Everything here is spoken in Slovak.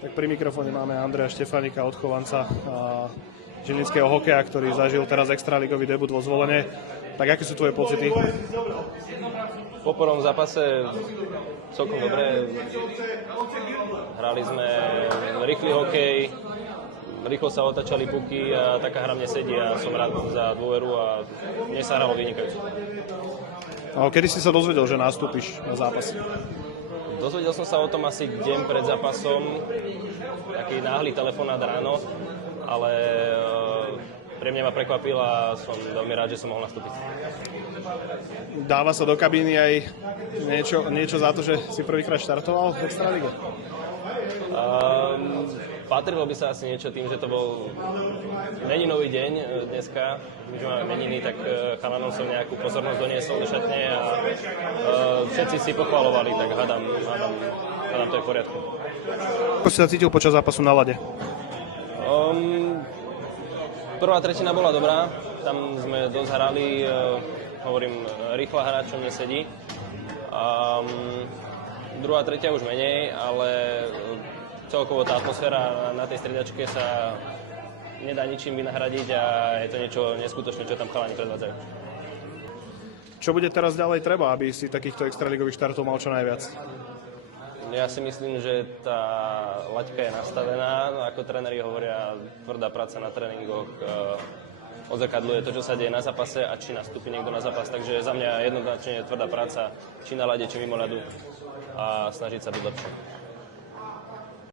Tak pri mikrofóne máme Andreja Štefánika, odchovanca žilinského hokeja, ktorý zažil teraz extraligový debut vo Zvolene. Tak aké sú tvoje pocity? Po prvom zápase celkom dobre. Hrali sme rýchly hokej, rýchlo sa otáčali puky a taká hra mne sedí a som rád za dôveru a mne sa hralo vynikajúco. Kedy si sa dozvedel, že nastúpiš na zápas? Dozvedel som sa o tom asi deň pred zápasom, taký náhly telefonát ráno, ale pre mňa ma prekvapil a som veľmi rád, že som mohol nastúpiť. Dáva sa do kabíny aj niečo za to, že si prvýkrát štartoval v extralige? Patrilo by sa asi niečo tým, že to bol meninový deň dneska. My, že máme meniny, tak chalanom som nejakú pozornosť doniesol do šatne a všetci si pochvalovali, tak hádam, to je v poriadku. Ako si sa cítil počas zápasu na ľade? Prvá tretina bola dobrá, tam sme dosť hrali, hovorím, rýchla hra, čo mne sedí. Druhá tretia už menej, ale celkovo tá atmosféra na tej striedačke sa nedá ničím vynahradiť a je to niečo neskutočné, čo tam chalani predvádzajú. Čo bude teraz ďalej treba, aby si takýchto extraligových štartov mal čo najviac? Ja si myslím, že tá laťka je nastavená, ako tréneri hovoria, tvrdá práca na tréningoch odzrkadľuje to, čo sa deje na zápase a či nastúpi niekto na zápas. Takže za mňa jednoznačne tvrdá práca, či na ľade, či mimo ľadu a snažiť sa byť lepšie.